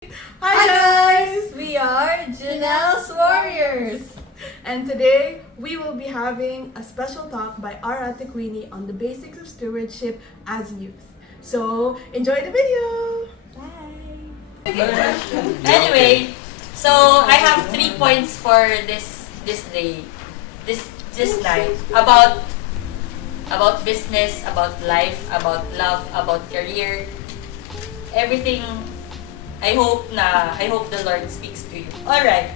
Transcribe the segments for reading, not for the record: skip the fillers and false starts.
Hi guys! We are Janelle's Warriors! And today, we will be having a special talk by our Ate Queenie on the basics of stewardship as youth. So, enjoy the video! Bye! Anyway, so I have 3 points for this day, this night about business, about life, about love, about career, everything. I hope the Lord speaks to you. All right.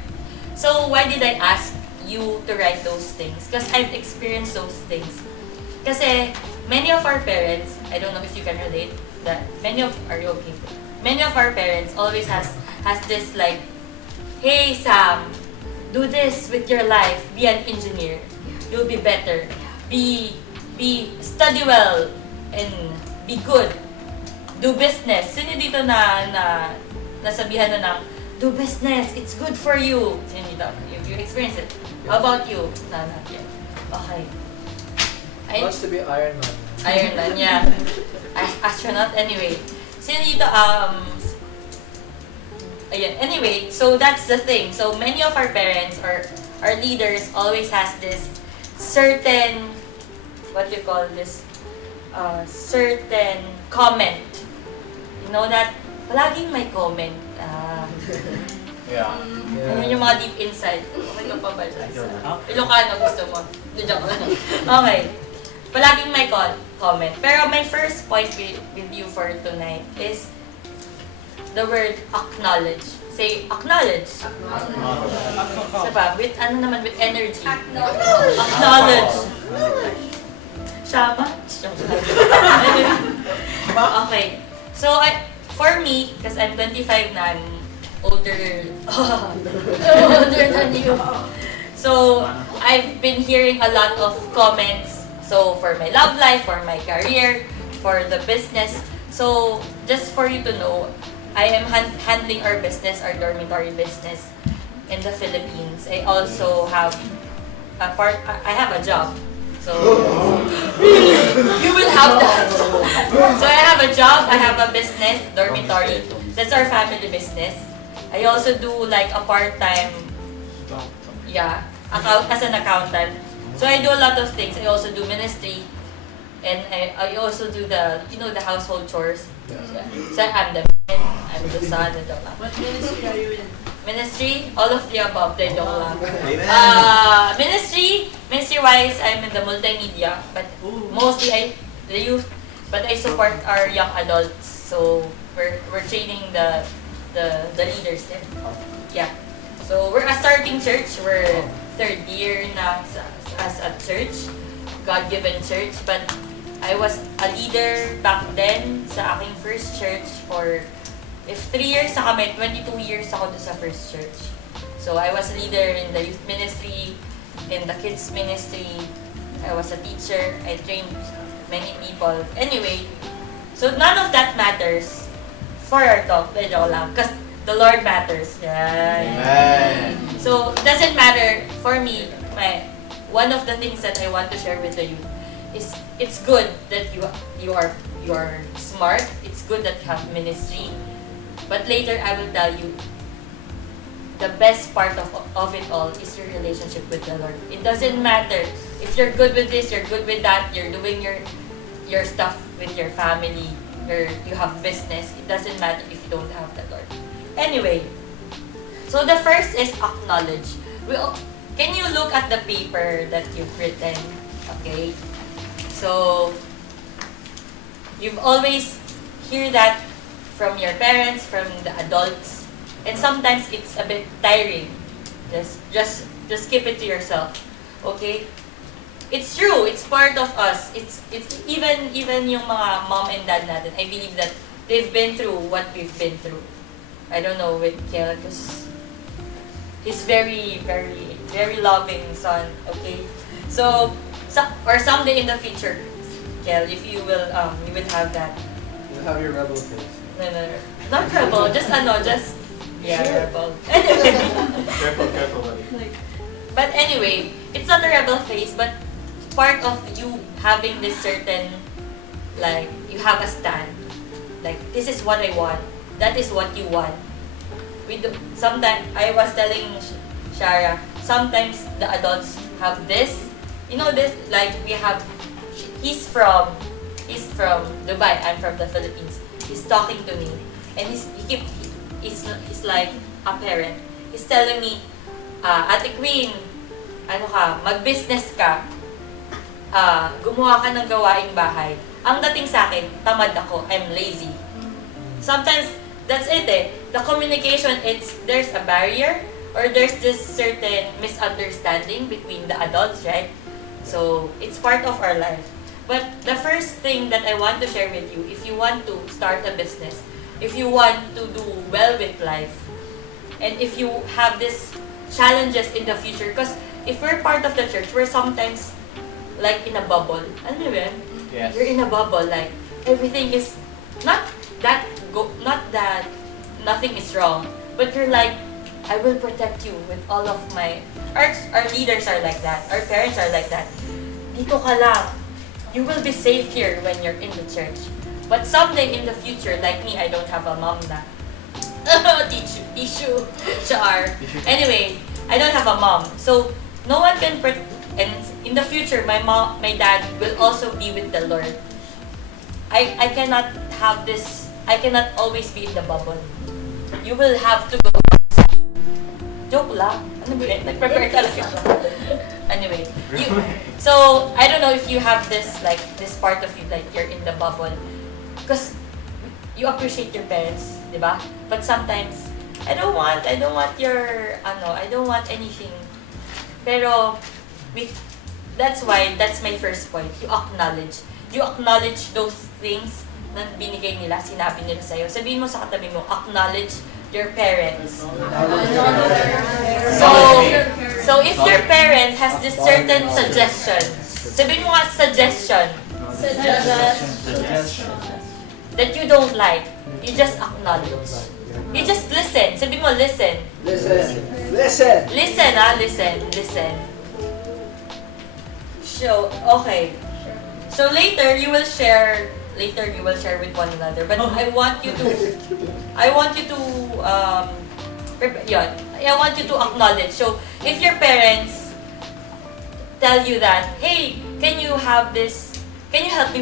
So why did I ask you to write those things? Because I've experienced those things. Kasi many of our parents, I don't know if you can relate, that are you okay? Many of our parents always has this like, hey Sam, do this with your life, be an engineer, you'll be better, be study well and be good, do business. Sino dito na nasabihan na ng do business, it's good for you? Sino dito? You experience it? How about you? Not yet. Okay. Wants to be Iron Man. Iron Man, yeah. Astronaut, anyway. Sino dito, ayan. Anyway, so that's the thing. So many of our parents or our leaders always has this certain, what do you call this? Certain comment. You know that, palaging may comment. Yeah. Ayun yung mga deep inside. Okay ka pa ba? Ilocano gusto mo? Joke lang. Okay. Palaging may comment. Pero my first point with you for tonight is the word acknowledge. Say, acknowledge. Saba, with ano naman, with energy. Acknowledge. Shama? Okay. So, for me, because I'm 25 na, I'm older than you. So, I've been hearing a lot of comments. So, for my love life, for my career, for the business. So, just for you to know, I am handling our business, our dormitory business in the Philippines. I also have I have a job. So, you will have that. So, I have a job, I have a business, dormitory. That's our family business. I also do like a part-time, as an accountant. So, I do a lot of things. I also do ministry. And I also do the household chores. So, I'm the man, I'm the son, and the What ministry are you in? Ministry, all of the above, they don't lang. Ministry-wise, I'm in the multimedia, but mostly the youth, but I support our young adults. So we're training the leaders there. Yeah. So we're a starting church. We're third year na as a church, God-given church. But I was a leader back then sa aking first church for. If 3 years na kami, 22 years ako doon sa first church. So, I was a leader in the youth ministry, in the kids ministry. I was a teacher. I trained many people. Anyway, so none of that matters for our talk. Medyo lang. Because the Lord matters. Yan. Amen. So, it doesn't matter for me. One of the things that I want to share with the youth is it's good that you are smart. It's good that you have ministry. But later, I will tell you, the best part of it all is your relationship with the Lord. It doesn't matter if you're good with this, you're good with that, you're doing your stuff with your family, you have business. It doesn't matter if you don't have the Lord. Anyway, so the first is acknowledge. Can you look at the paper that you've written? Okay? So, you've always hear that from your parents, from the adults, and sometimes it's a bit tiring. Just keep it to yourself, okay? It's true. It's part of us. It's even yung mga mom and dad natin. I believe that they've been through what we've been through. I don't know with Kel, because he's very, very, very loving son. Okay, so or someday in the future, Kel, if you will have that. You'll have your rebel face. No. Not rebel, rebel. Anyway. Careful, buddy. But anyway, it's not a rebel phase, but part of you having this certain, like, you have a stand. Like, this is what I want. That is what you want. sometimes, I was telling Shara, sometimes the adults have this, this, like we have, he's from Dubai, I'm from the Philippines. He's talking to me, and he's like a parent. He's telling me, Ate Queen, mag-business ka, gumawa ka ng gawaing bahay. Ang dating sa akin, tamad ako, I'm lazy. Sometimes, that's it the communication, there's a barrier, or there's this certain misunderstanding between the adults, right? So, it's part of our life. But the first thing that I want to share with you, if you want to start a business, if you want to do well with life, and if you have these challenges in the future, because if we're part of the church, we're sometimes like in a bubble. Ano yun? Yes. You're in a bubble, like everything is not that nothing is wrong, but you're like, I will protect you with all of our leaders are like that, our parents are like that. Dito ka lang. You will be safe here when you're in the church. But someday in the future, like me, I don't have a mom na. Tissue. Char. Anyway, I don't have a mom. So, no one can and in the future, my dad will also be with the Lord. I cannot have this, I cannot always be in the bubble. You will have to go outside. Joke lang. Ano ba yun? Nag-prepare talaga siya. Anyway, so I don't know if you have this part of you, like you're in the bubble, because you appreciate your parents, di ba? But sometimes I don't want anything. Pero that's my first point. You acknowledge those things na binigay nila, sinabi nila sa'yo. Sabihin mo sa katabi mo, acknowledge your parents. So if your parent has this certain suggestion, sabihin mo nga suggestion that you don't like, you just acknowledge. You just listen. Sabihin mo, listen. Listen. So, okay. So later you will share with one another. But I want you to acknowledge. So if your parents tell you that, hey, can you help me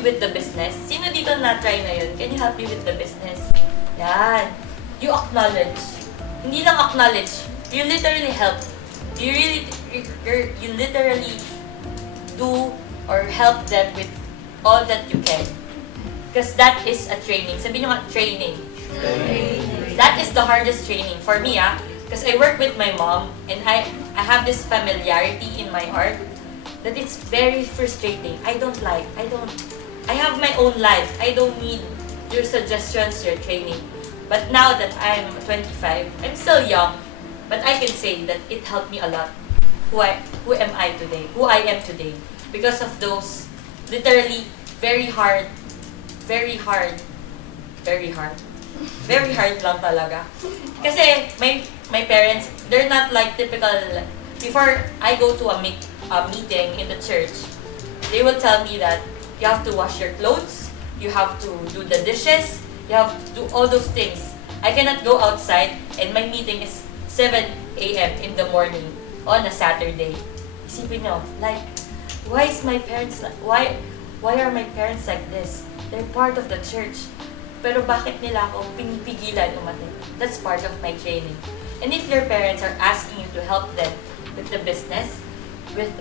with the business? Sino dito na-try na yun? Can you help me with the business? Yan. You acknowledge. Hindi lang acknowledge. You literally help. You literally do or help them with all that you can. Because that is a training. Sabihin nyo nga, training. That is the hardest training for me, because I work with my mom, and I have this familiarity in my heart that it's very frustrating. I have my own life. I don't need your suggestions, your training. But now that I'm 25, I'm still young, but I can say that it helped me a lot. Who I am today. Because of those literally very hard lang talaga. Kasi my parents, they're not like typical. Before I go to a meeting in the church, they will tell me that you have to wash your clothes, you have to do the dishes, you have to do all those things. I cannot go outside, and my meeting is 7 a.m. in the morning on a Saturday. Isipin nyo, like, why are my parents like this? They're part of the church. Pero bakit nila ako pinipigilan umattend? That's part of my training. And if your parents are asking you to help them with the business, with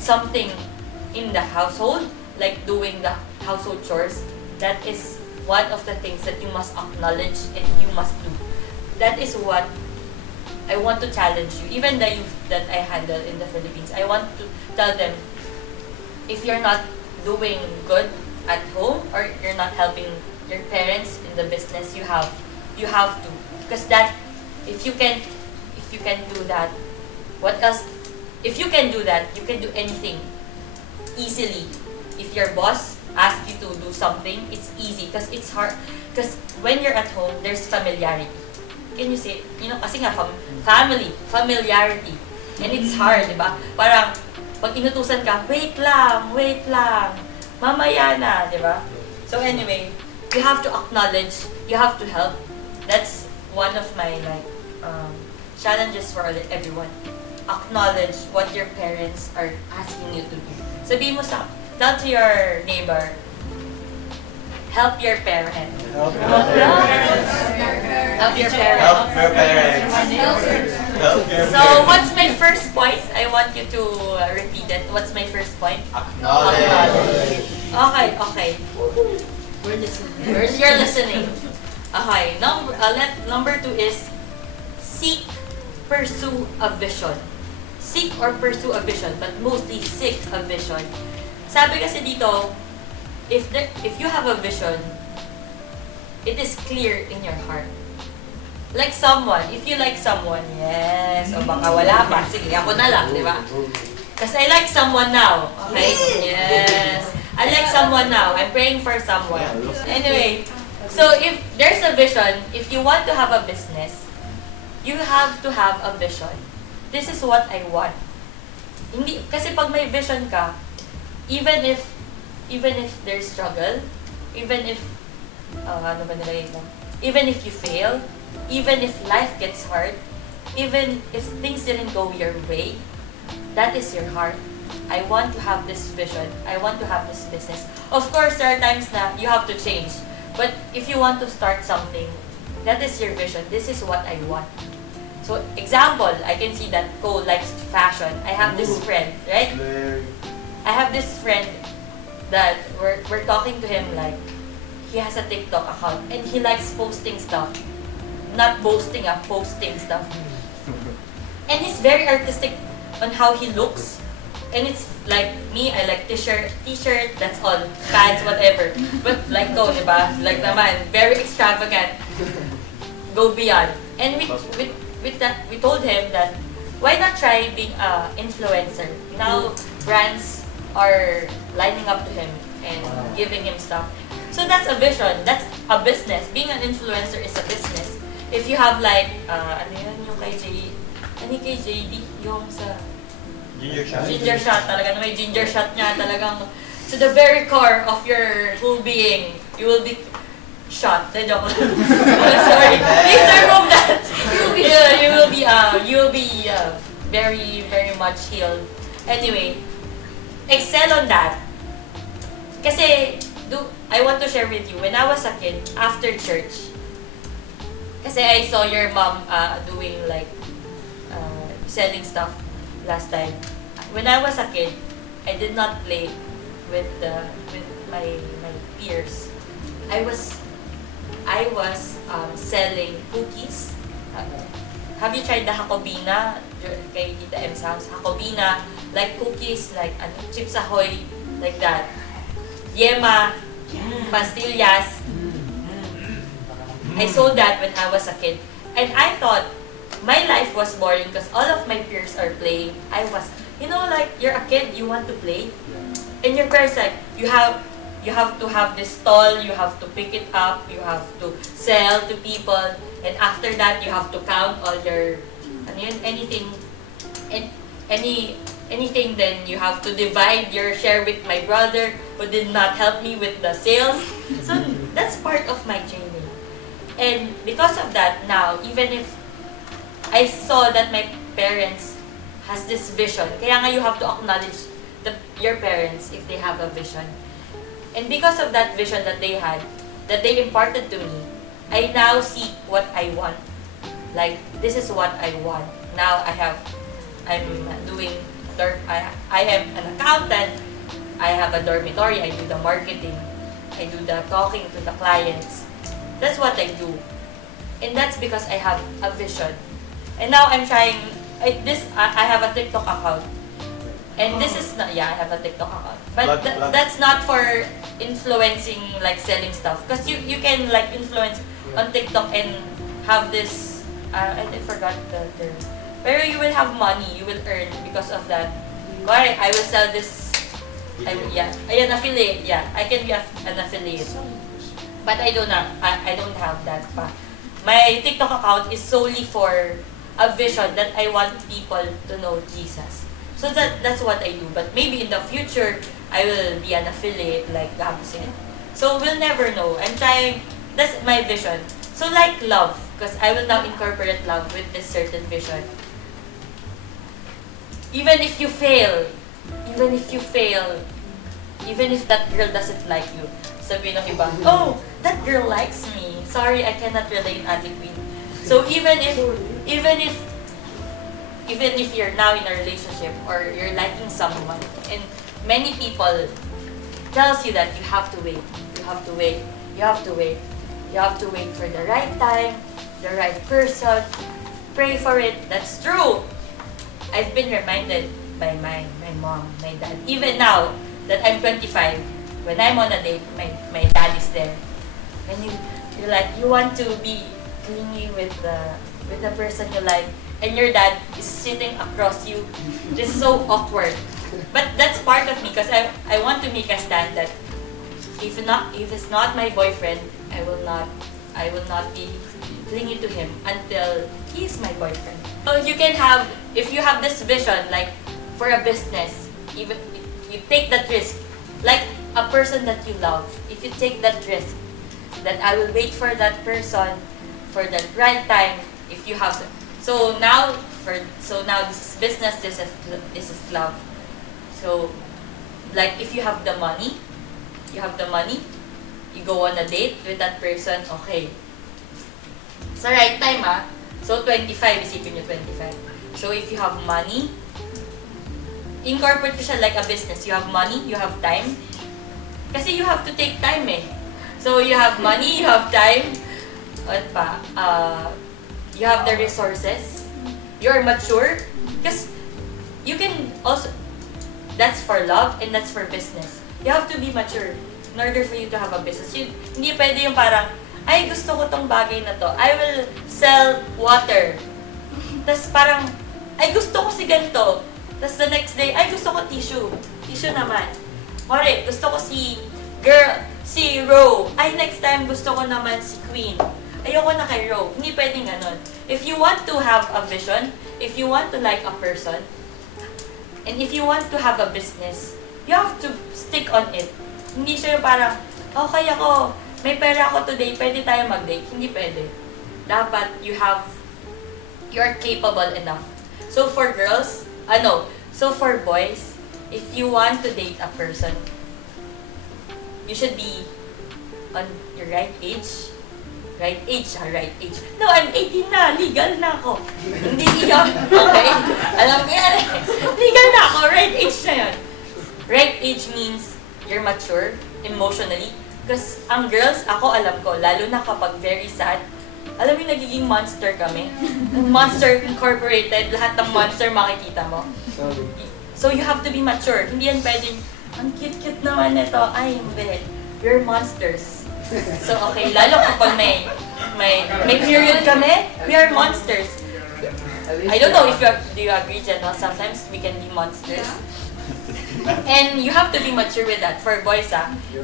something in the household, like doing the household chores, that is one of the things that you must acknowledge and you must do. That is what I want to challenge you. Even the youth that I handle in the Philippines, I want to tell them, if you're not doing good at home, or you're not helping your parents in the business, you have to, because that if you can do that, what else? If you can do that, you can do anything easily. If your boss asks you to do something, it's easy because it's hard. Because when you're at home, there's familiarity. Can you say, kasi nga familiarity, and it's hard, di ba? Parang pag inutusan ka, wait lang, mamaya na, di ba? So anyway, you have to acknowledge, you have to help. That's one of my challenges for everyone. Acknowledge what your parents are asking you to do. Sabihin mo tell to your neighbor, help your parent. Help your parents. Help your parent. Help your parents. Help your So, what's my first point? I want you to repeat it. What's my first point? Acknowledge. Okay. You're listening. Okay. Number 2 is seek, pursue a vision. Seek or pursue a vision, but mostly seek a vision. Sabi kasi dito, if you have a vision, it is clear in your heart. Like someone, if you like someone, yes, o baka wala pa, sige, ako na lang, di ba? Kasi I like someone now, okay? Yes. I like someone now. I'm praying for someone. Anyway, so if there's a vision, if you want to have a business, you have to have a vision. This is what I want. Hindi, kasi pag may vision ka, even if there's struggle, even if even if you fail, even if life gets hard, even if things didn't go your way, that is your heart. I want to have this vision. I want to have this business. Of course, there are times na you have to change. But if you want to start something, that is your vision. This is what I want. So, example, I can see that Cole likes fashion. I have this friend, right? I have this friend that we're talking to him like, he has a TikTok account and he likes posting stuff. Not boasting, posting stuff. And he's very artistic on how he looks. And it's like me, I like t-shirt, that's all. Pants, whatever. But like Cole, diba? Like naman, very extravagant. Go beyond. And with that, we told him that why not try being an influencer? Now brands are lining up to him and giving him stuff. So that's a vision. That's a business. Being an influencer is a business. If you have like ano yun yung kay JD yung sa ginger shot talaga na may ginger shot niya talagang to the very core of your whole being, you will be shot. Joke lang. Sorry. Please remove that. You will be very, very much healed. Anyway, excel on that. Kasi, I want to share with you, when I was a kid, after church, kasi I saw your mom doing like, selling stuff last time. When I was a kid, I did not play with my peers. I was selling cookies. Have you tried the Jacobina kay Tita M's house? Jacobina, like cookies, like Chips Ahoy, like that. Yema, pastillas. I sold that when I was a kid. And I thought my life was boring because all of my peers are playing. I was, like you're a kid, you want to play. And your parents like, you have to have this stall, you have to pick it up, you have to sell to people, and after that you have to count all your anything, then you have to divide your share with my brother who did not help me with the sales. So that's part of my journey. And because of that, now even if I saw that my parents has this vision, kaya nga you have to acknowledge your parents if they have a vision. And because of that vision that they had, that they imparted to me, I now see what I want. Like, this is what I want. Now I am an accountant, I have a dormitory, I do the marketing, I do the talking to the clients. That's what I do. And that's because I have a vision. And now I'm trying, I have a TikTok account. And this is not, I have a TikTok account. But that's not for influencing, like selling stuff. Because you can like influence on TikTok and have this, I forgot the term. Pero you will have money, you will earn because of that. Alright, I will sell this, an affiliate, I can be an affiliate. But I don't have that pa. My TikTok account is solely for a vision that I want people to know Jesus. So that's what I do. But maybe in the future, I will be an affiliate like Gab said. So we'll never know. I'm trying, that's my vision. So like love, because I will now incorporate love with this certain vision. Even if you fail, even if that girl doesn't like you, sabihin ng iba, oh, that girl likes me. Sorry, I cannot relate, Ate Queen. So even if you're now in a relationship or you're liking someone, and many people tells you that you have to wait, you have to wait, you have to wait, you have to wait for the right time, the right person, pray for it. That's true. I've been reminded by my mom, my dad. Even now that I'm 25, when I'm on a date, my dad is there. And you're like, you want to be clingy with the person you like, and your dad is sitting across you. This is so awkward. But that's part of me because I want to make a stand that if it's not my boyfriend, I will not be clingy to him until he's my boyfriend. So you can have, if you have this vision, like for a business, even you take that risk, like a person that you love, if you take that risk, that I will wait for that person for the right time. If you have, so now this is business, this is love. So, like if you have the money, you go on a date with that person, okay. Sa right time so 25, isipin nyo 25. So if you have money, incorporate ko siya like a business. You have money, you have time. Kasi you have to take time So you have money, you have time, what pa? You have the resources, you're mature. Because you can also, that's for love and that's for business. You have to be mature in order for you to have a business. Hindi pwede yung parang, ay gusto ko tong bagay na to, I will sell water. Tapos parang, ay gusto ko si ganito. Tapos the next day, ay gusto ko tissue. Tissue naman. Alright, gusto ko si Ro. Ay next time gusto ko naman si Queen. Ayoko na kay Ro. Hindi pwedeng ganon. If you want to have a vision, if you want to like a person, and if you want to have a business, you have to stick on it. Hindi siya yung parang, okay ako, may pera ako today, pwede tayo mag-date. Hindi pwede. Dapat you're capable enough. So for girls, so for boys, if you want to date a person, you should be on your right age. Right age. No, I'm 18 na. Legal na ako. Hindi yun. Okay? Alam ko yan. Legal na ako. Right age na yun. Right age means you're mature emotionally. Because ang girls, ako alam ko, lalo na kapag very sad, alam mo yung nagiging monster kami? Monster Incorporated, lahat ng monster makikita mo. So you have to be mature. Hindi yan pwedeng, ang cute-cute naman nito. Ay, hindi. You're monsters. So okay, lalo kapag may period kami, we are monsters. I don't know if do you agree, Jenna? Sometimes we can be monsters. And you have to be mature with that for boys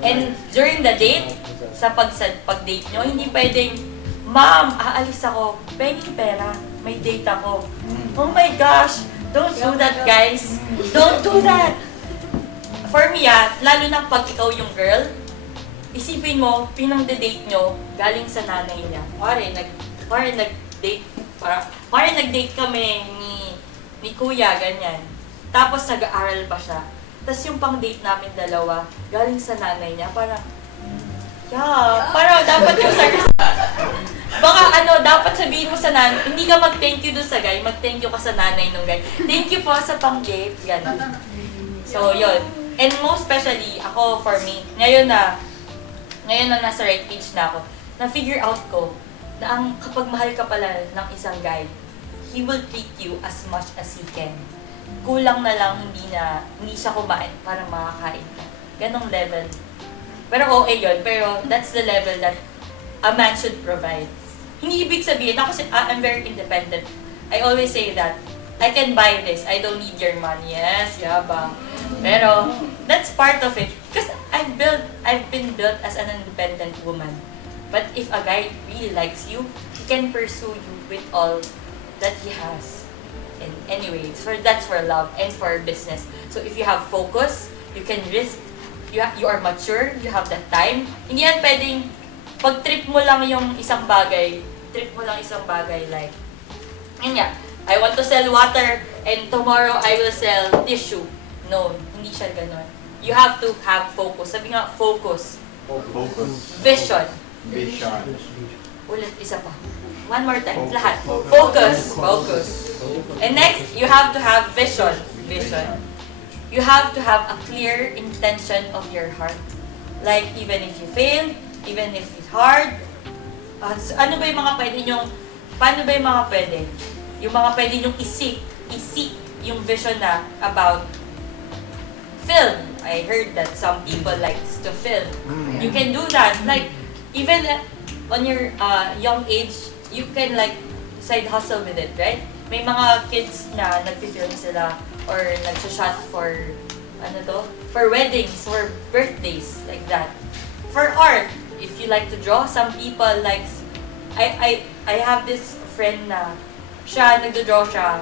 And during the date, sa pag-date nyo, hindi pwedeng, ma'am, aalis ako, penging pera, may date ako. Oh my gosh, don't do that, guys. Don't do that. For me lalo na pag ikaw yung girl, isipin mo, pinang-date nyo, galing sa nanay niya. Pare, nag-date kami ni kuya, ganyan. Tapos nag-aaral pa siya. Tapos yung pang-date namin dalawa, galing sa nanay niya, parang dapat yung baka dapat sabihin mo sa nanay, hindi ka mag-thank you doon sa guy, mag-thank you ka sa nanay nung guy. Thank you po sa pang-date, ganun. So, yun. And most especially, ako, for me, ngayon na nasa right age na ako, na-figure out ko na kapag mahal ka pala ng isang guy, he will treat you as much as he can. Kulang na lang hindi siya kumain para makakain ka. Ganong level. Pero okay yun, pero that's the level that a man should provide. Hindi ibig sabihin, I'm very independent. I always say that, I can buy this, I don't need your money. Yes, yabang. Pero, that's part of it. Because I've been built as an independent woman. But if a guy really likes you, he can pursue you with all that he has. And anyway, that's for love and for business. So if you have focus, you can risk, you are mature, you have the time. Hindi yan pwedeng, pag trip mo lang yung isang bagay, trip mo lang isang bagay like, yun nga, I want to sell water and tomorrow I will sell tissue. No, hindi siya ganon. You have to have focus. Sabi nga, focus. Focus. Vision. Vision. Ulit, isa pa. One more time. Lahat. Focus. Focus. And next, you have to have vision. Vision. You have to have a clear intention of your heart. Like, even if you fail, even if it's hard, ano ba yung mga pwede nyong, paano ba yung mga pwede? Yung mga pwede nyong isik yung vision na about film. I heard that some people likes to film. You can do that. Like, even on your young age, you can like side hustle with it, right? May mga kids na nag-film sila or nag-shot for, for weddings, for birthdays, like that. For art, if you like to draw, some people likes, I have this friend na, siya, nagdo-draw siya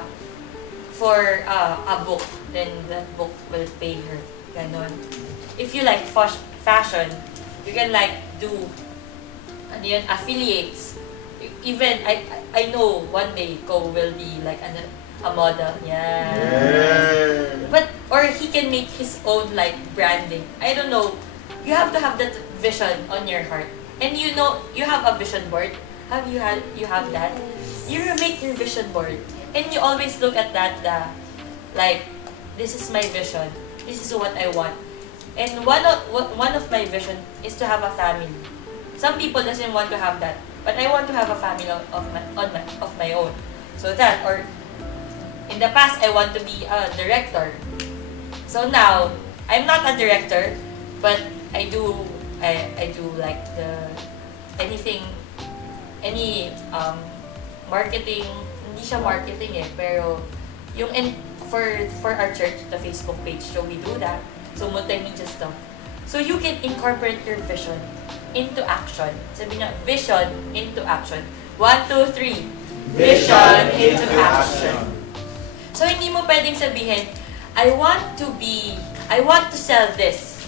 for a book, then that book will pay her. Ganon. If you like fashion, you can like do affiliates. Even I know one day Ko will be like a model. Yeah. But or he can make his own like branding. I don't know. You have to have that vision on your heart. And you know you have a vision board. You have that? You make your vision board. And you always look at that like this is my vision. This is what I want. And one of my vision is to have a family. Some people doesn't want to have that, but I want to have a family of my own. So that, or in the past I want to be a director. So now I'm not a director, but I do like any marketing. Hindi siya marketing pero yung for our church, the Facebook page, so we do that. So multimedia stuff. So you can incorporate your vision into action. Sabi nga, vision into action. 1, 2, 3. Vision into action. So hindi mo pwedeng sabihin, I want to sell this.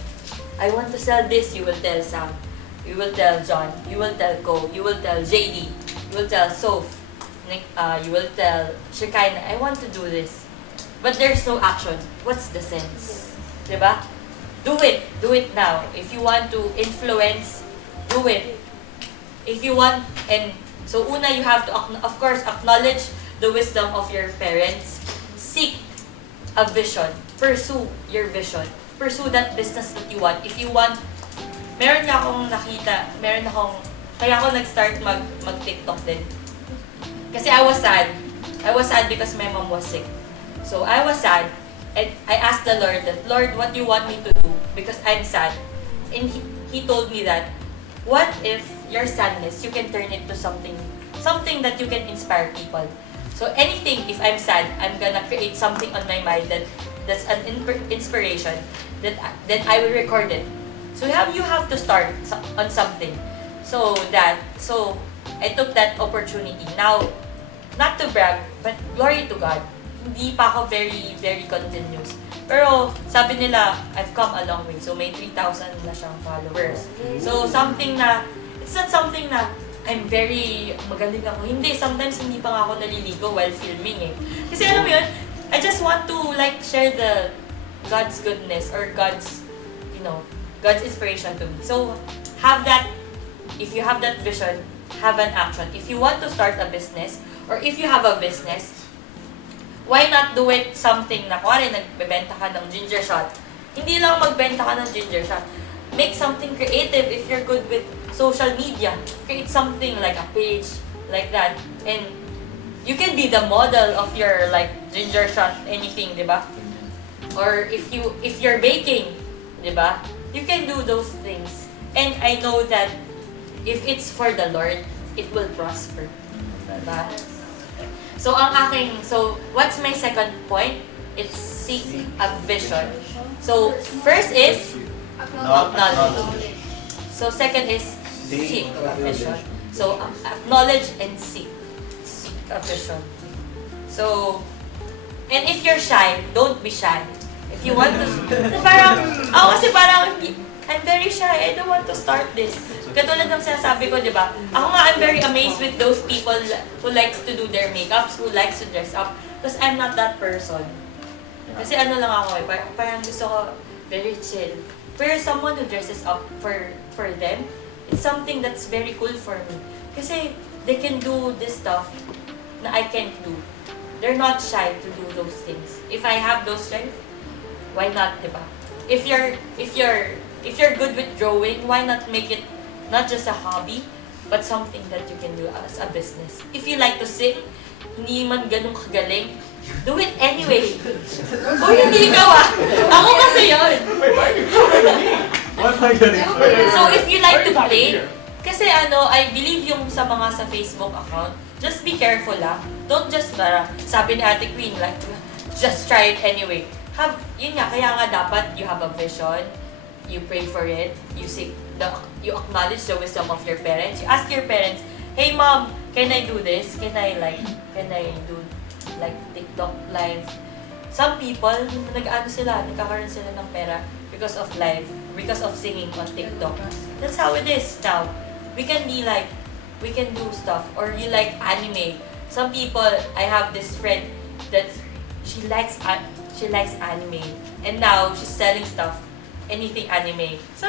I want to sell this, you will tell Sam. You will tell John. You will tell Ko. You will tell JD. You will tell Soph. You will tell Shekinah, I want to do this. But there's no action. What's the sense? Diba? Do it. Do it now. If you want to influence, do it. If you want, and so una, you have to, of course, acknowledge the wisdom of your parents. Seek a vision. Pursue your vision. Pursue that business that you want. If you want, kaya ako nag-start mag-TikTok din. Kasi I was sad. I was sad because my mom was sick. So I was sad, and I asked the Lord that, Lord, what do you want me to do? Because I'm sad. And he told me that, what if your sadness, you can turn it to something that you can inspire people. So anything, if I'm sad, I'm gonna create something on my mind that's an inspiration, that I will record it. So you have to start on something. So I took that opportunity. Now, not to brag, but glory to God. Hindi pa ako very, very continuous. Pero sabi nila, I've come a long way. So may 3,000 na siyang followers. So it's not something na I'm very magaling ako. Hindi, sometimes hindi pa nga ako naliligo while filming Kasi alam mo yun, I just want to like share the God's goodness or God's inspiration to me. So have that, if you have that vision, have an action. If you want to start a business, or if you have a business, why not do it something na, kuwari, nagbebenta ka ng ginger shot. Hindi lang magbenta ka ng ginger shot. Make something creative if you're good with social media. Create something like a page, like that. And you can be the model of your, like, ginger shot, anything, di ba? Or if you're baking, di ba? You can do those things. And I know that if it's for the Lord, it will prosper. Diba? So what's my second point? It's seek a vision. So first is acknowledge. So second is seek a vision. So acknowledge and seek a vision. So, and if you're shy, don't be shy. If you want to, parang I'm very shy, I don't want to start this. Katulad ng sinasabi ko, di ba? Ako nga, I'm very amazed with those people who likes to do their makeups, who likes to dress up. Because I'm not that person. Kasi ano lang ako parang gusto ko very chill. Pero someone who dresses up for them, it's something that's very cool for me. Kasi they can do this stuff na I can't do. They're not shy to do those things. If I have those strengths, why not, di ba? If you're good with drawing, why not make it not just a hobby, but something that you can do as a business? If you like to sing, hindi man ganun kagaling, do it anyway. O hindi ikaw Ako kasi yun. So if you like to play, kasi I believe yung sa mga sa Facebook account, just be careful Don't just sabi ni Ate Queen, like, just try it anyway. Yun nga, kaya nga dapat you have a vision, you pray for it, you acknowledge the wisdom of your parents. You ask your parents, hey mom, can I do this? Can I do like TikTok live? Some people, nagkakaroon sila ng pera because of live, because of singing on TikTok. That's how it is now. We can do stuff. Or you like anime. Some people, I have this friend that she likes anime. And now, she's selling stuff. Anything anime. So,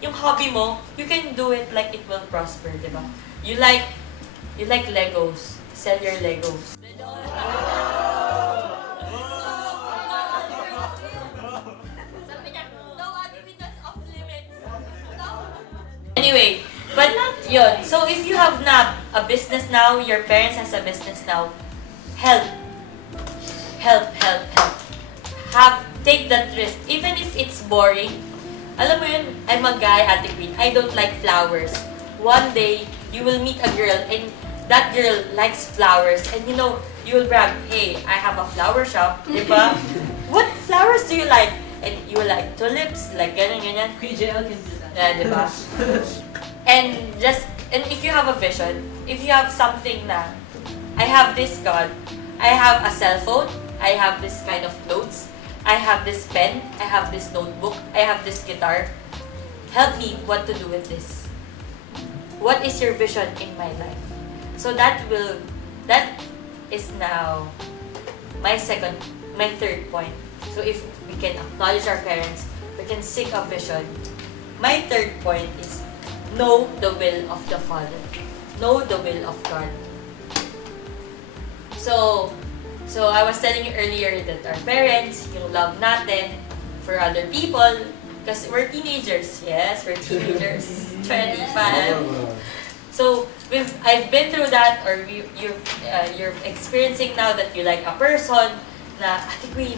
yung hobby mo, you can do it like it will prosper, di ba? You like Legos. Sell your Legos. Anyway, but yun. So if you have not a business now, your parents has a business now, help. Take that risk. Even if it's boring. Alam mo yun, I'm a guy, Ate Queen. I don't like flowers. One day, you will meet a girl and that girl likes flowers and you will brag, hey, I have a flower shop, diba? What flowers do you like? And you like tulips, like ganyan. PJL can do that. Yeah, diba? And if you have a vision, if you have something na, I have this God, I have a cell phone, I have this kind of clothes, I have this pen, I have this notebook, I have this guitar. Help me what to do with this. What is your vision in my life? So that is now my third point. So if we can acknowledge our parents, we can seek a vision. My third point is know the will of the Father. Know the will of God. So I was telling you earlier that our parents, yung love natin for other people, because we're teenagers. Yes, we're teenagers. 25. So I've been through that, or you're experiencing now that you like a person na, Ate Queen,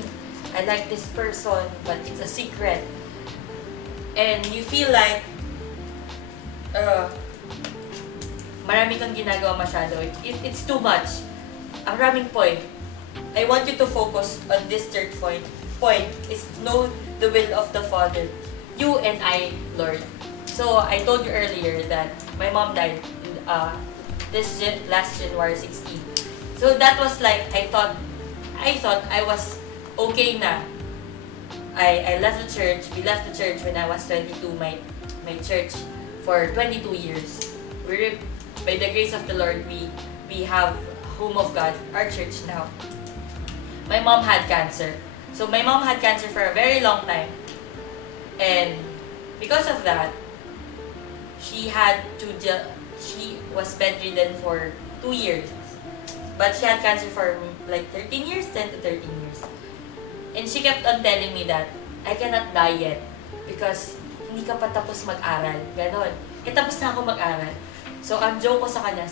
I like this person, but it's a secret. And you feel like marami kang ginagawa masyado. It's too much. Ang raming point. I want you to focus on this third point. Point is know the will of the Father. You and I, Lord. So I told you earlier that my mom died last January 16. So that was like I thought I was okay na. I left the church. We left the church when I was 22. My church for 22 years. By the grace of the Lord, we have Home of God, our church now. My mom had cancer. So my mom had cancer for a very long time. And because of that, she was bedridden for 2 years. But she had cancer for like 13 years, 10 to 13 years. And she kept on telling me that I cannot die yet because hindi ka pa tapos mag-aral. Ganon. Tapos na ako mag-aral. So, ang joke ko sa kanya,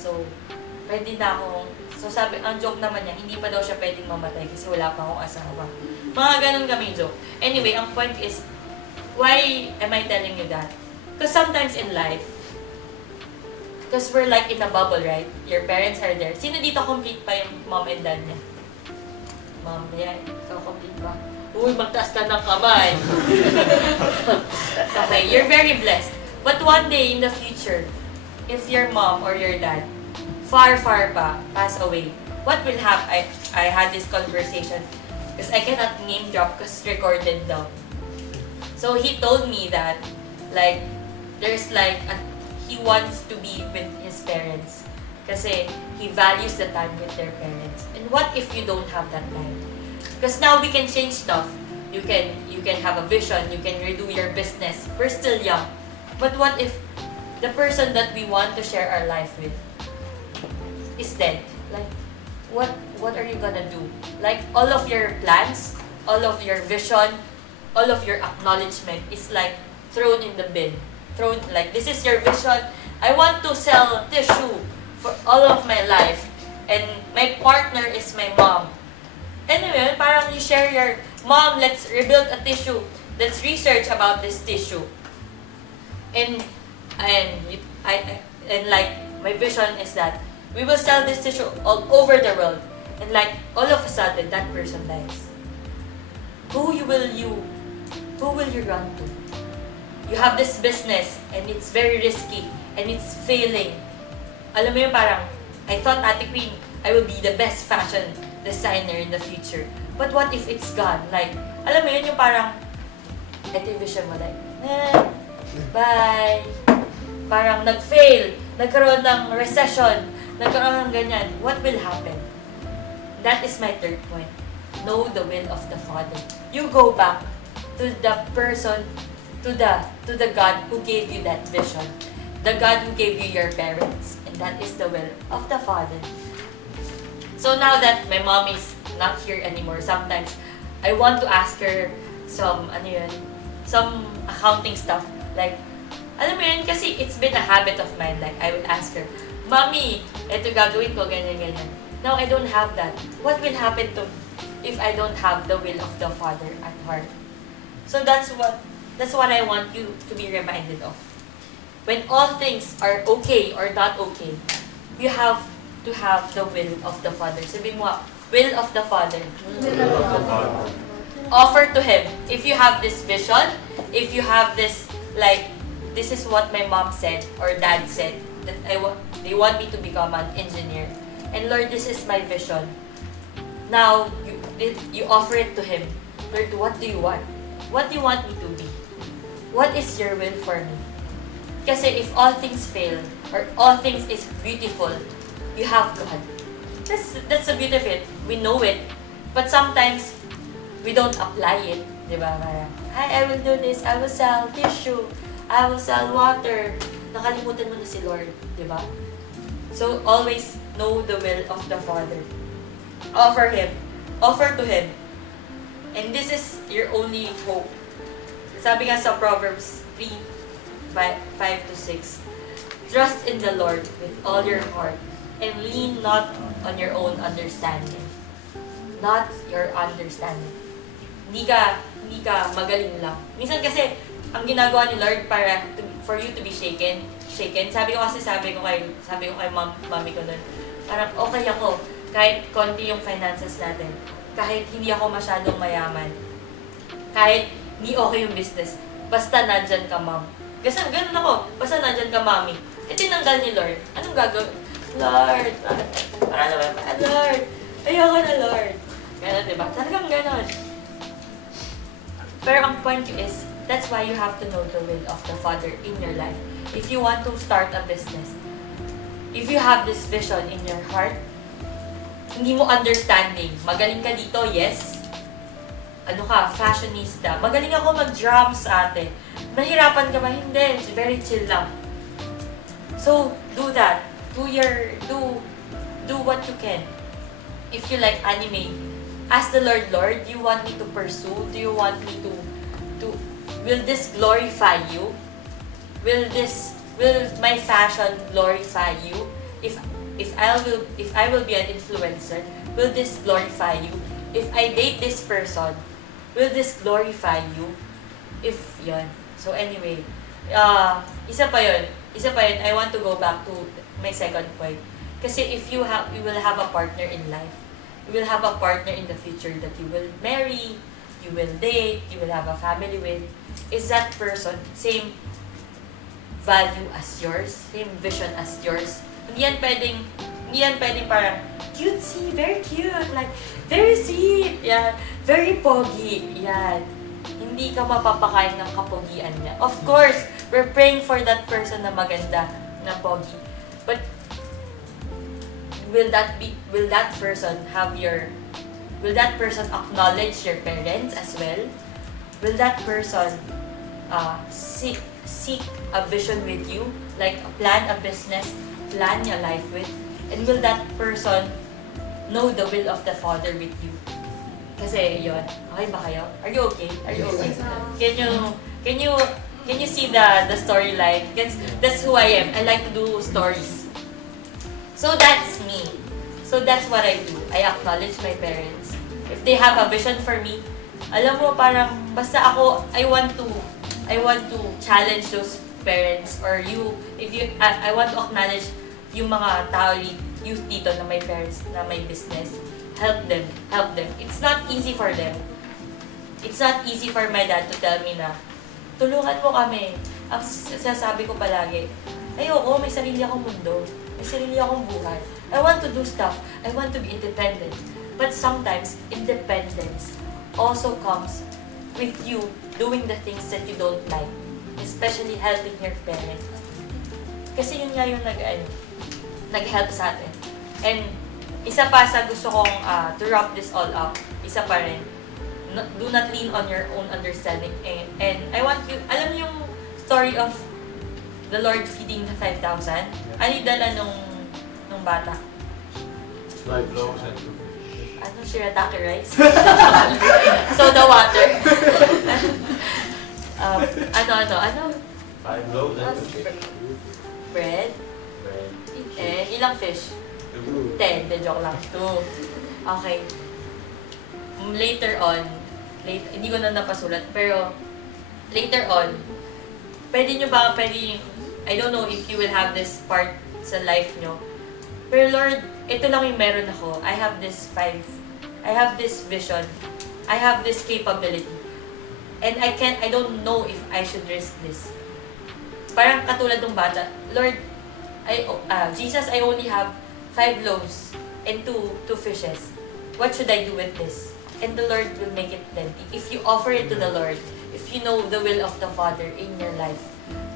ang joke naman niya, hindi pa daw siya pwedeng mamatay kasi wala pa akong asawa. Mga ganon kami joke. Anyway, ang point is, why am I telling you that? Because sometimes in life, because we're like in a bubble, right? Your parents are there. Sino dito complete pa yung mom and dad niya? Mom, yan. Ikaw complete pa? Uy, magtaas ka ng kamay. Okay, you're very blessed. But one day in the future, if your mom or your dad, far pa, pass away, what will happen? I had this conversation because I cannot name drop because recorded daw. So he told me that, like, there's like he wants to be with his parents. Kasi he values the time with their parents. And what if you don't have that time? Because now we can change stuff. You can have a vision, you can redo your business. We're still young. But what if the person that we want to share our life with is dead? Like, what are you gonna do? Like, all of your plans, all of your vision, all of your acknowledgement is like thrown in the bin. Thrown, like, this is your vision. I want to sell tissue for all of my life. And my partner is my mom. Anyway, parang you share your, mom, let's rebuild a tissue. Let's research about this tissue. And like, my vision is that we will sell this tissue all over the world. And like, all of a sudden, that person dies. Who will you run to? You have this business, and it's very risky, and it's failing. Alam mo yun, parang, I thought, Ate Queen, I will be the best fashion designer in the future. But what if it's gone? Like, alam mo yun, yung parang, ito yung vision mo, like, bye. Parang nag-fail, nagkaroon ng recession, nagkaroon ng ganyan. What will happen? That is my third point. Know the will of the Father. You go back to the person, to the God who gave you that vision. The God who gave you your parents. And that is the will of the Father. So now that my mom is not here anymore, sometimes I want to ask her some accounting stuff. Like, alam mo yun, kasi it's been a habit of mine. Like, I would ask her, Mommy, eto gagawin ko, ganyan, ganyan. Now, I don't have that. What will happen to me if I don't have the will of the Father at heart? So that's what I want you to be reminded of. When all things are okay or not okay, you have to have the will of the Father. Sabihin mo, will of the Father. Offer to Him. If you have this vision, if you have this, like, this is what my mom said or dad said, that they want me to become an engineer. And Lord, this is my vision. Now, you offer it to Him. Lord, what do you want? What do you want me to be? What is your will for me? Kasi if all things fail, or all things is beautiful, you have God. That's the beauty of it. We know it, but sometimes we don't apply it. Diba? Hi, I will do this. I will sell tissue. I will sell water. Nakalimutan mo na si Lord. Diba? So, always know the will of the Father. Offer to Him. And this is your only hope. Sabi nga sa Proverbs 3:5-6, trust in the Lord with all your heart and lean not on your own understanding. Not your understanding. Hindi ka magaling lang. Minsan kasi, ang ginagawa ni Lord for you to be shaken. Sabi ko kay mami ko nun, parang okay ako, kahit konti yung finances natin, kahit hindi ako masyadong mayaman, kahit hindi okay yung business, basta nandyan ka, ma'am. Kasi ganun ako, basta nandyan ka, mami. Tinanggal ni Lord. Anong gagawin? Lord, parang naman, Lord, ayoko na, Lord. Ganun, diba? Talagang ganun. Pero ang point is, that's why you have to know the will of the Father in your life. If you want to start a business, if you have this vision in your heart, hindi mo understanding, magaling ka dito, yes. Fashionista. Magaling ako mag-drums, ate. Nahirapan ka ba? Hindi. Very chill lang. So, do that. Do what you can. If you like anime, ask the Lord, Lord, do you want me to pursue? Do you want me to will this glorify you? Will my fashion glorify you? If I will be an influencer, will this glorify you? If I date this person, will this glorify you? So anyway, isa pa yun. I want to go back to my second point. Kasi if you will have a partner in life. You will have a partner in the future that you will marry, you will date, you will have a family with. Is that person same value as yours? Same vision as yours? Hindi yan pwedeng parang cutesy, very cute, like, very sweet, yan, very pogi, yan. Hindi ka mapapakain ng kapogian niya. Of course, We're praying for that person na maganda, na pogi. But will that person acknowledge your parents as well? Will that person seek a vision with you, like plan a business, plan your life with? And will that person know the will of the Father with you? Kasi yun, okay ba kayo? Are you okay? Can you see the storyline? That's who I am. I like to do stories. So that's me. So that's what I do. I acknowledge my parents. If they have a vision for me, alam mo, parang basta ako, I want to challenge those parents, or I want to acknowledge yung mga tao, youth dito na may parents, na may business. Help them. It's not easy for them. It's not easy for my dad to tell me na, tulungan mo kami. Ang sinasabi ko palagi, ayoko, may sarili akong mundo. May sarili akong buhay. I want to do stuff. I want to be independent. But sometimes, independence also comes with you doing the things that you don't like. Especially helping your parents. Kasi yun nga yung nag-help sa atin. And isa pa sa gusto kong to wrap this all up, isa pa rin, do not lean on your own understanding. And I want you, alam niyo yung story of the Lord feeding the 5,000? Ano yung dala nung bata? 5 loaves and 2 fish. Ano, shirataki rice? Soda water? Ano? 5 loaves and 2 fish. Bread? Bread. And ilang fish? 2. 10, de joke lang. 2. Okay. Later on, hindi ko na napasulat, pero later on, I don't know if you will have this part sa life nyo, pero Lord, ito lang yung meron ako. I have this vision, I have this capability, and I don't know if I should risk this. Parang katulad ng bata, Lord, Jesus, I only have 5 loaves and 2 fishes. What should I do with this? And the Lord will make it plenty. If you offer it to the Lord, if you know the will of the Father in your life,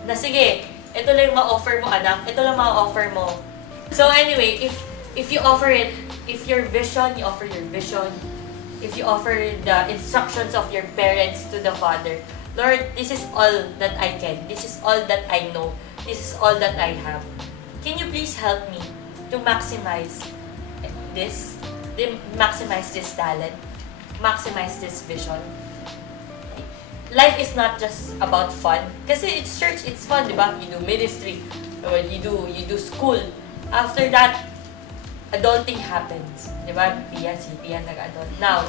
na sige, ito lang yung ma-offer mo, anak, ito lang ma-offer mo. So anyway, if you offer it, if your vision, you offer your vision, if you offer the instructions of your parents to the Father, Lord, this is all that I can, this is all that I know, this is all that I have. Can you please help me to maximize this talent, maximize this vision? Life is not just about fun. Kasi it's church, it's fun, di ba? You do ministry, or you do school. After that, adulting happens. Di ba? Si Pia nag-adult. Now,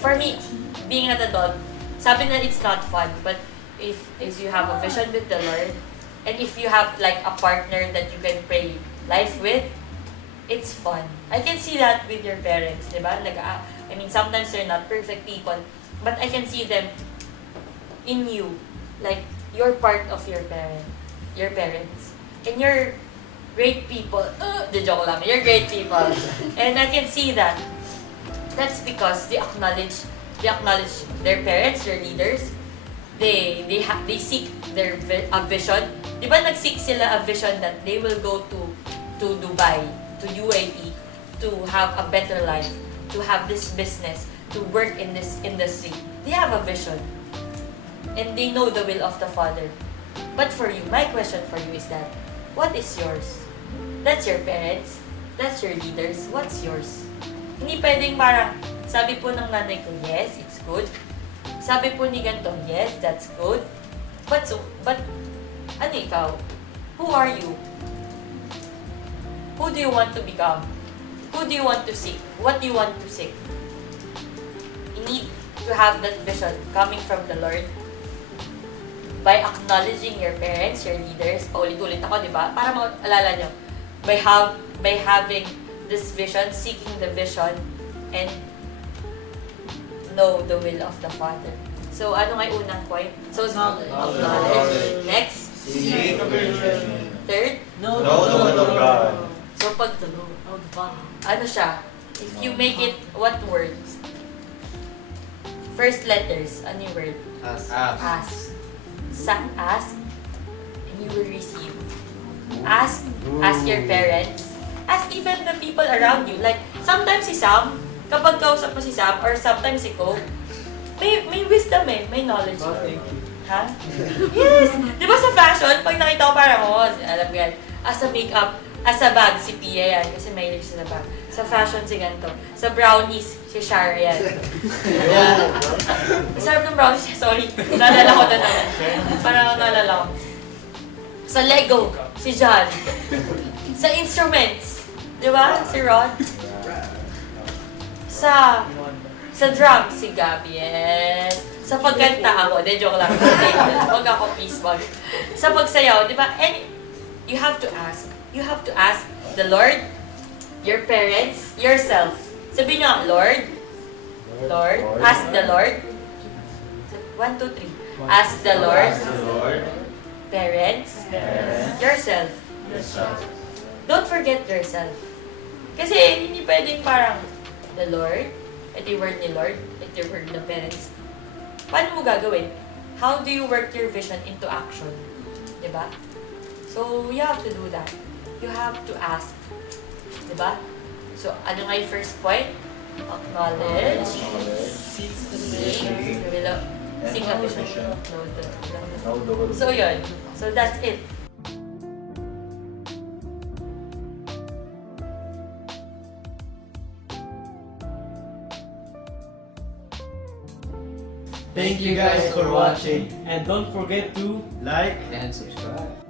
for me, being an adult, sabi na it's not fun, but if you have a vision with the Lord, and if you have like a partner that you can pray life with, it's fun. I can see that with your parents, di ba? I mean, sometimes they're not perfect people, but I can see them in you, like you're part of your parents, and you're great people. The joke lang, you're great people, and I can see that. That's because they acknowledge their parents, their leaders. They seek a vision. Di ba nag-seek sila a vision that they will go to Dubai, to UAE, to have a better life, to have this business, to work in this industry. They have a vision. And they know the will of the Father. But for you, my question for you is that, what is yours? That's your parents. That's your leaders. What's yours? Hindi pwedeng parang, sabi po ng nanay ko, yes, it's good. Sabi po ni ganito, yes, that's good. But ano ikaw? Who are you? Who do you want to become? Who do you want to seek? What do you want to seek? You need to have that vision coming from the Lord by acknowledging your parents, your leaders. Paulit-ulit ako, di ba? Para maalala nyo. By having this vision, seeking the vision, and know the will of the Father. So, ano nga yung unang point? So, acknowledge. Next. Seek the vision. Third. Know the will of God. So, ano siya? If you make it, what words? First letters, ano yung word? Ask. Ask. Ask, and you will receive. Ask your parents. Ask even the people around you. Like, sometimes si Sam, kapag kausap mo si Sam, or sometimes si Ko, may wisdom may knowledge. Oh, thank you. Ha? Yes! Di ba sa fashion, pag nakita ko parang, alam ko yan, as a makeup, as a bag, si Pia yan, kasi may lips na bag. Sa fashion, si ganito. Sa brownies, si Shara yan. Sarap ng brownies, sorry. Naalala ko na naman. Parang naalala ko. Sa Lego, si John. Sa instruments, di ba? Si Rod. Sa drums, si Gabby. Yes. Sa pagkanta ako, joke lang. Huwag ako, please, wag. Sa pagsayaw, di ba? And you have to ask. You have to ask the Lord, your parents, yourself. Sabihin nyo ang Lord. Lord. Ask the Lord. 1, 2, 3. Ask the Lord. Parents. Yourself. Don't forget yourself. Kasi hindi pwedeng parang the Lord, ito yung word ni Lord, ito yung word ng parents. Paano mo gagawin? How do you work your vision into action? Diba? So, you have to do that. You have to ask. Diba? So, ano nga yung first point? Acknowledge. Seek a vision. So, yun. So, that's it. Thank you guys for watching, and don't forget to Like and subscribe.